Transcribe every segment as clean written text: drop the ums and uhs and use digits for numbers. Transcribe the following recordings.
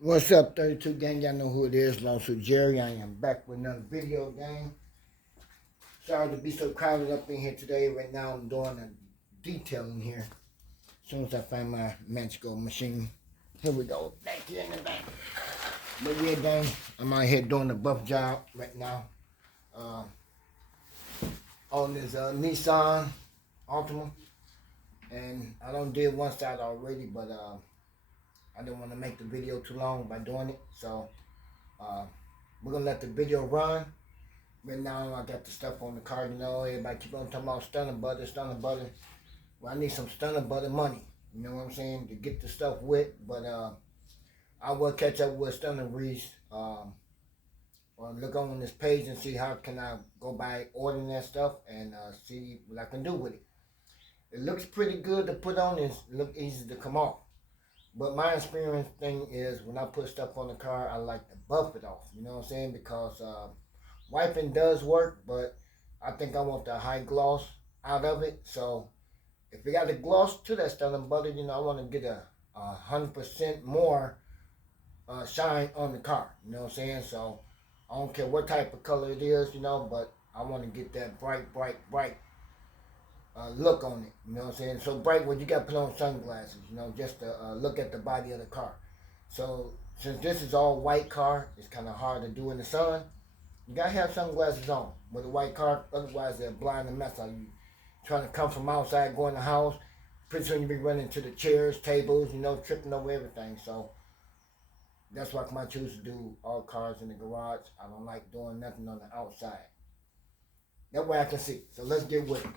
What's up, 32 gang? Y'all know who it is. Lawsuit Jerry. I am back with another video, gang. Sorry to be so crowded up in here today. Right now, I'm doing a detailing here. As soon as I find my magical machine. Here we go. Back here in the back. But yeah, gang, I'm out here doing a buff job right now. On this Nissan Altima. And I done did one side already, but I didn't want to make the video too long by doing it. So we're going to let the video run. Right now, I got the stuff on the car. You know, everybody keep on talking about stunner butter, stunner butter. Well, I need some stunner butter money. You know what I'm saying? To get the stuff wet. But I will catch up with Stunner Reese. Or look on this page and see how can I go by ordering that stuff and see what I can do with it. It looks pretty good to put on. It look easy to come off. But my experience thing is when I put stuff on the car, I like to buff it off. You know what I'm saying? Because wiping does work, but I think I want the high gloss out of it. So if you got the gloss to that stunner butter, you know, I want to get a 100% more shine on the car. You know what I'm saying? So I don't care what type of color it is, you know, but I want to get that bright, look on it. You know what I'm saying? So bright when you got to put on sunglasses, you know, just to look at the body of the car. So since this is all white car, it's kind of hard to do in the sun. You gotta have sunglasses on with a white car, otherwise they'll blind the mess out of you. Trying to come from outside, go in the house, pretty soon you'll be running into the chairs, tables, you know, tripping over everything. So that's why I choose to do all cars in the garage. I don't like doing nothing on the outside. That way I can see. So let's get with it.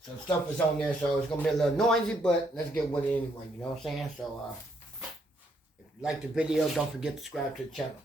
Some stuff is on there, so it's gonna be a little noisy, but let's get with it anyway, you know what I'm saying? So if you like the video, don't forget to subscribe to the channel.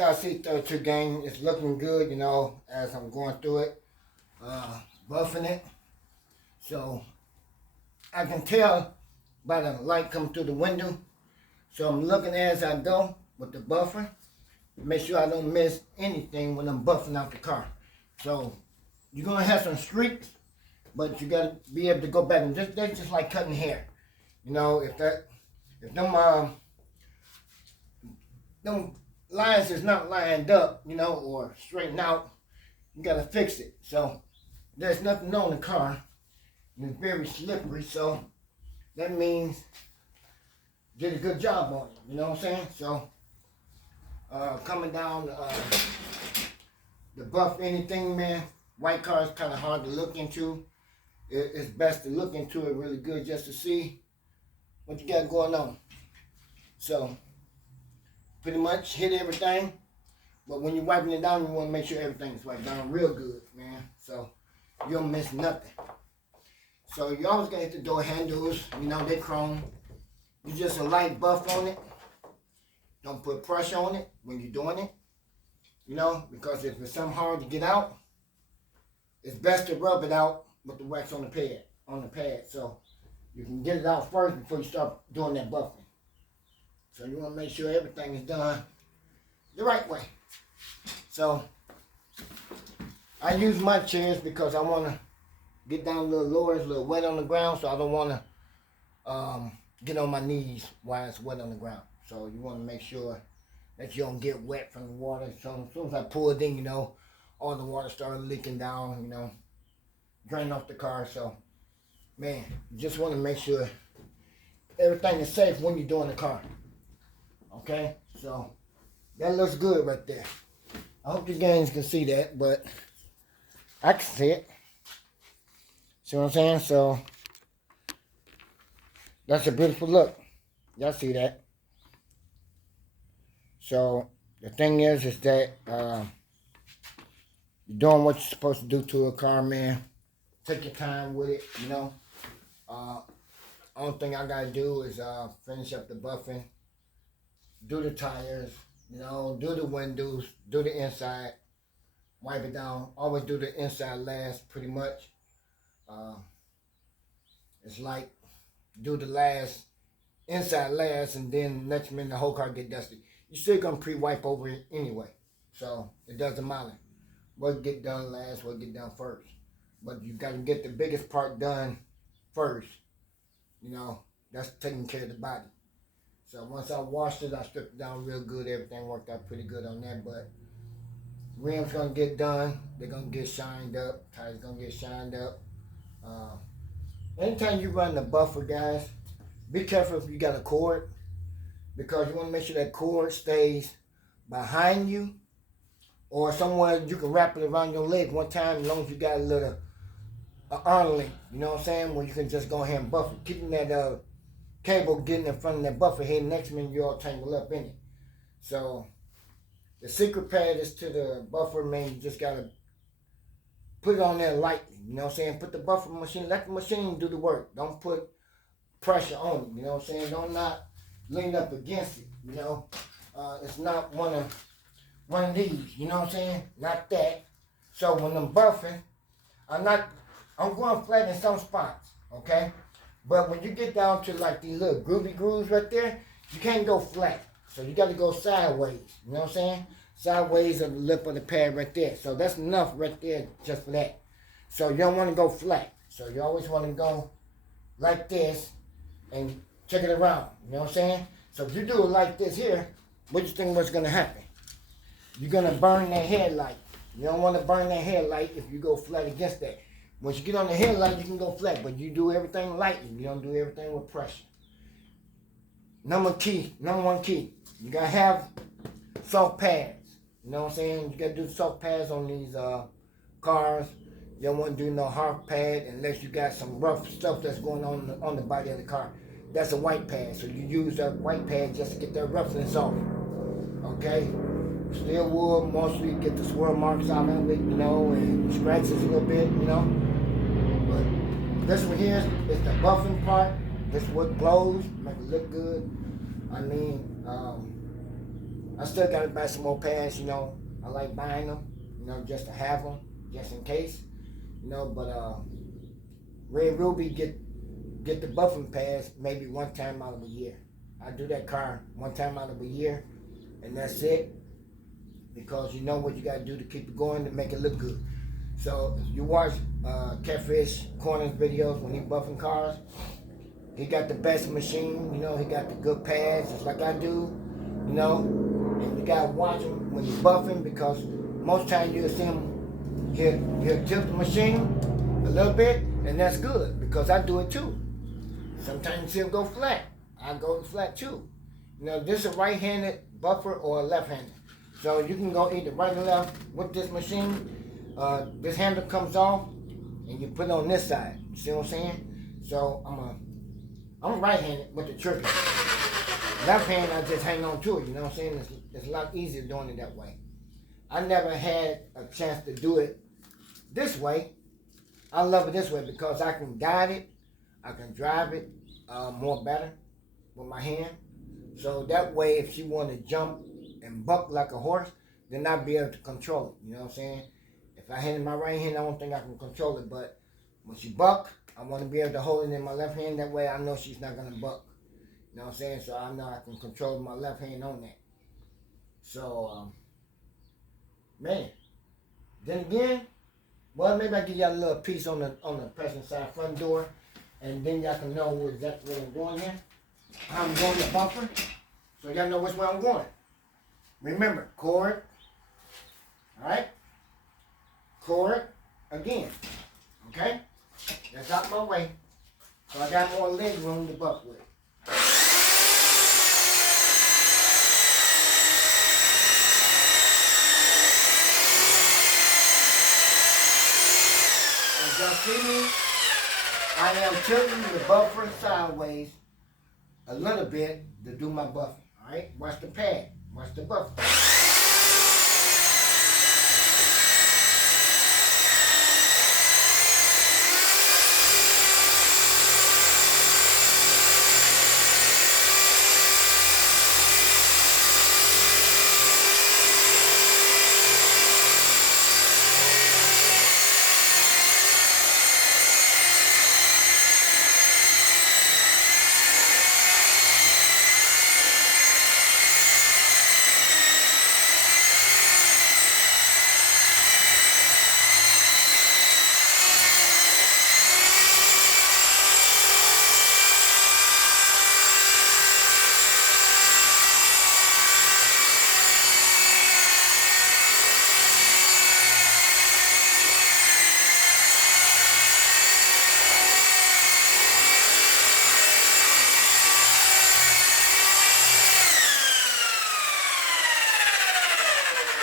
y'all see 32 gang, it's looking good, you know, as I'm going through it, buffing it. So I can tell by the light coming through the window. So I'm looking as I go with the buffer. Make sure I don't miss anything when I'm buffing out the car. So you're gonna have some streaks, but you gotta be able to go back and that's just like cutting hair. You know, if them lines is not lined up, you know, or straightened out, you gotta fix it. So there's nothing on the car. It's very slippery, so that means did a good job on it. You know what I'm saying? So coming down the buff anything, man. White car is kind of hard to look into. It's best to look into it really good just to see what you got going on. So pretty much hit everything, but when you're wiping it down, you want to make sure everything's wiped down real good, man. So you don't miss nothing. So you always gotta hit the door handles, you know, they chrome. You just a light buff on it. Don't put pressure on it when you're doing it, you know, because if it's something hard to get out, it's best to rub it out with the wax on the pad, so you can get it out first before you start doing that buffing. So you want to make sure everything is done the right way. So I use my chairs because I want to get down a little lower, it's a little wet on the ground, so I don't want to get on my knees while it's wet on the ground. So you want to make sure that you don't get wet from the water. So as soon as I pull it in, you know, all the water started leaking down, you know, draining off the car. So, man, you just want to make sure everything is safe when you're doing the car. Okay? So, that looks good right there. I hope you guys can see that, but I can see it. See what I'm saying? So, that's a beautiful look. Y'all see that? So, the thing is that you're doing what you're supposed to do to a car, man. Take your time with it, you know. Only thing I gotta do is finish up the buffing, do the tires, you know, do the windows, do the inside, wipe it down. Always do the inside last, pretty much. It's like do the last inside last, and then next minute the whole car get dusty. You're still gonna pre-wipe over it anyway, so it doesn't matter what get done last, what get done first. But you got to get the biggest part done first. You know, that's taking care of the body. So once I washed it, I stripped it down real good. Everything worked out pretty good on that. But rims gonna get done. They're gonna get shined up. Tires gonna get shined up. Anytime you run the buffer, guys, be careful if you got a cord, because you want to make sure that cord stays behind you or somewhere you can wrap it around your leg one time, as long as you got a little arm length, you know what I'm saying, where you can just go ahead and buff it. Keeping that cable getting in front of that buffer head, next minute you all tangle up in it. So the secret pad is to the buffer, man. You just got to put it on there lightly, you know what I'm saying. Put the buffer machine, let the machine do the work. Don't put pressure on it, you know what I'm saying. Don't not lean up against it, you know. It's not one of these, you know what I'm saying? Not that. So when I'm buffing, I'm going flat in some spots, okay? But when you get down to like these little groovy grooves right there, you can't go flat. So you got to go sideways, you know what I'm saying? Sideways of the lip of the pad right there. So that's enough right there just for that. So you don't want to go flat. So you always want to go like this and check it around, you know what I'm saying? So if you do it like this here, what do you think what's going to happen? You're going to burn that headlight. You don't want to burn that headlight if you go flat against that. Once you get on the headlight, you can go flat, but you do everything lightly. You don't do everything with pressure. Number one key, you got to have soft pads. You know what I'm saying? You got to do soft pads on these cars. You don't want to do no hard pad unless you got some rough stuff that's going on the body of the car. That's a white pad, so you use that white pad just to get that roughness off. Okay? Steel wool, mostly get the swirl marks out of it, you know, and scratches a little bit, you know. But this one here is the buffing part. This is what glows, make it look good. I mean, I still gotta buy some more pads, you know. I like buying them, you know, just to have them, just in case, you know. But Red Ruby get the buffing pads maybe one time out of a year. I do that car one time out of a year, and that's it. Because you know what you gotta do to keep it going to make it look good. So if you watch Catfish Corner's videos when he buffing cars, he got the best machine, you know, he got the good pads, just like I do, you know. And you gotta watch him when he's buffing, because most times you'll see him, he'll tilt the machine a little bit, and that's good, because I do it too. Sometimes he'll go flat. I go flat too. You know, this is a right-handed buffer or a left-handed. So you can go either right or left with this machine. This handle comes off, and you put it on this side. You see what I'm saying? So I'm right-handed with the trigger. Left hand, I just hang on to it. You know what I'm saying? It's a lot easier doing it that way. I never had a chance to do it this way. I love it this way because I can guide it, I can drive it more better with my hand. So that way, if she want to jump and buck like a horse, then I'll be able to control it. You know what I'm saying? If I hand in my right hand, I don't think I can control it. But when she buck, I want to be able to hold it in my left hand. That way I know she's not going to buck. You know what I'm saying? So I know I can control my left hand on that. So, man. Then again, well, maybe I give y'all a little piece on the passenger side front door. And then y'all can know exactly what I'm doing here. How I'm going the bumper. So y'all know which way I'm going. Remember, cord. Alright? Cord again. Okay? That's out my way. So I got more leg room to buck with. As y'all see me, I am tilting the buffer sideways a little bit to do my buffing. Alright? Watch the pad. Watch the buffer.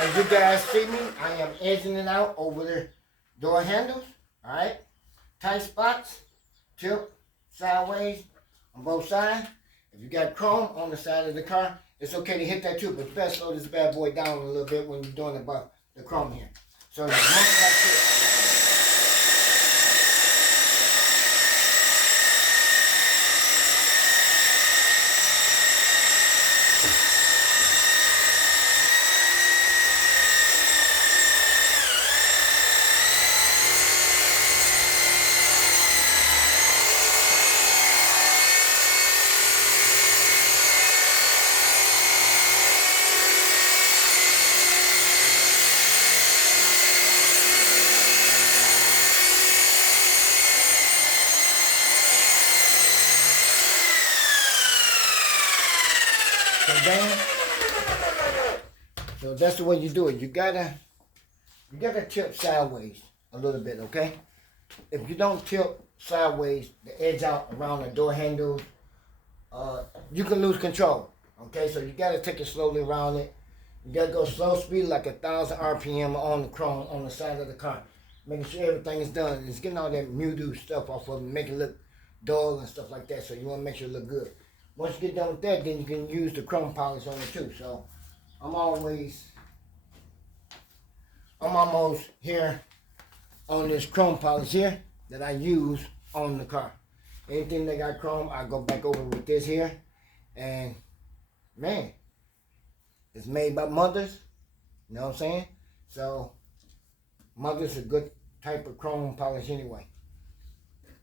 As you guys see me, I am edging it out over the door handles. Alright? Tight spots, tilt sideways on both sides. If you got chrome on the side of the car, it's okay to hit that too, but you better slow this bad boy down a little bit when you're doing the chrome here. So it's like this. So that's the way you do it. You gotta tilt sideways a little bit, okay? If you don't tilt sideways, the edge out around the door handle, you can lose control. Okay, so you gotta take it slowly around it. You gotta go slow speed, like 1,000 RPM on the chrome on the side of the car, making sure everything is done. It's getting all that mildew stuff off of it, make it look dull and stuff like that. So you wanna make sure it look good. Once you get done with that, then you can use the chrome polish on it too. So I'm almost here on this chrome polish here that I use on the car. Anything that got chrome, I go back over with this here. And man, It's made by mothers. You know what I'm saying? So mother's a good type of chrome polish anyway.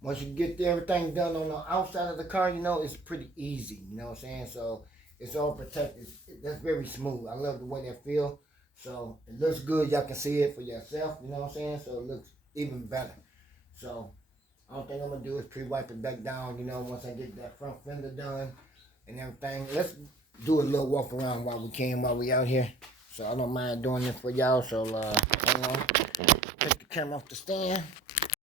Once you get everything done on the outside of the car, you know, it's pretty easy. You know what I'm saying? So it's all protected. That's very smooth. I love the way that feel. So it looks good. Y'all can see it for yourself. You know what I'm saying? So it looks even better. So all thing I'm going to do is pre-wipe it back down, you know, once I get that front fender done and everything. Let's do a little walk around while we out here. So I don't mind doing this for y'all. So, hold on. Take the camera off the stand.